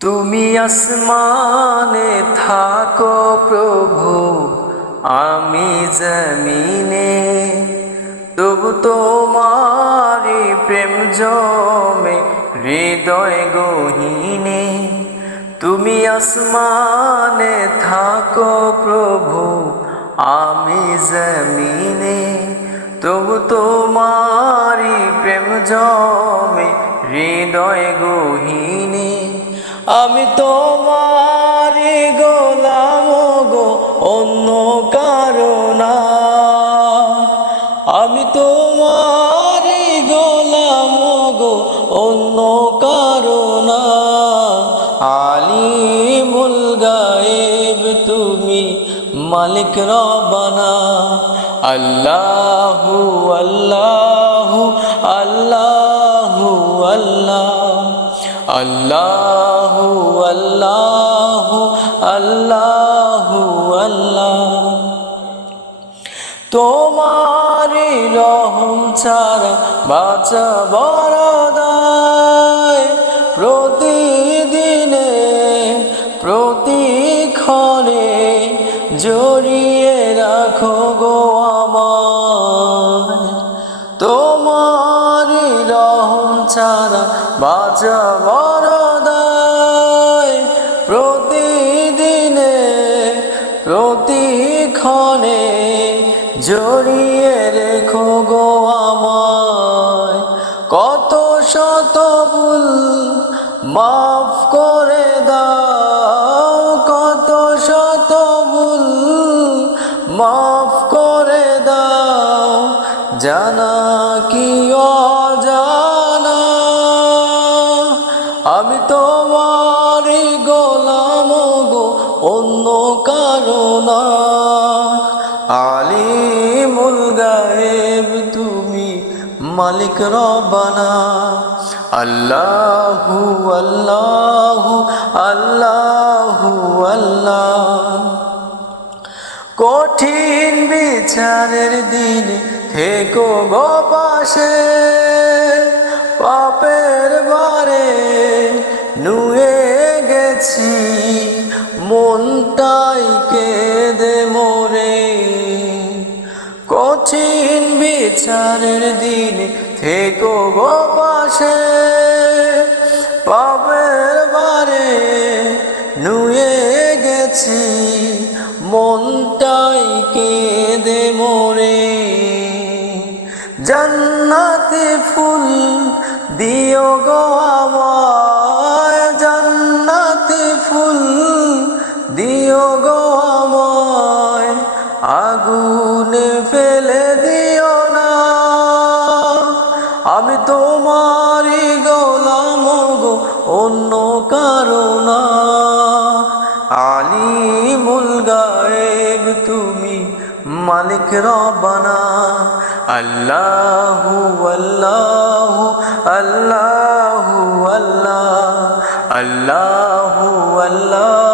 তুমি আসমানে থাকো প্রভু, আমি জমিনে, তবু তোমারি প্রেম জমে হৃদয় গহীনে। তুমি আসমানে থাকো প্রভু, আমি জমিনে, তবু তোমারি প্রেম জমে হৃদয় গহীনে। আমি তোমারি গোলাম গো, অন্য কারো না। আমি তোমারি গোলাম গো, অন্য কারো না। আলিমুল গায়েব তুমি, মালিক রব্বানা। আল্লাহু আল্লাহু আল্লাহু আল্লাহ, আল্লাহু আল্লাহু আল্লাহু আল্লাহ। তোমারি রহম ছাড়া বাঁচা বড় দায়। প্রতিদিনে প্রতিক্ষণে জড়িয়ে রাখো গো আমায়। তোমারি রহম ছাড়া বাঁচা বড় দায়। প্রতিদিনে প্রতিক্ষণে জড়িয়ে রেখো গো আমায়। কত শত ভুল মাফ করে দাও, কত শত ভুল মাফ করে দাও, জানা কি অজানা। আমি তোমারি গোলাম গো, অন্য কারো না। আলিমুল গায়েব তুমি, মালিক রব্বানা। আল্লাহু আল্লাহু আল্লাহু আল্লাহ। কঠিন বিচারের দিন থেকো গো পাশে। পাপের ভারে নুয়ে গেছি, মনটাই কেঁদে মোরে। কঠিন বিচারের দিন থেকো গো পাশে। পাপের ভারে নুয়ে গেছি, মনটাই কেঁদে মোরে। জান্নাতি ফুল দিও গো আমায়, জান্নাতি ফুল দিও গো আমায়। আগুনে ফেলে দিও না, আমি তোমারি গোলাম গো, অন্য কারো না। আলিমুল গায়েব তুমি, মালিক রব্বানা। আল্লাহু আল্লাহু আল্লাহু আল্লাহ, আল্লাহু আল্লাহ।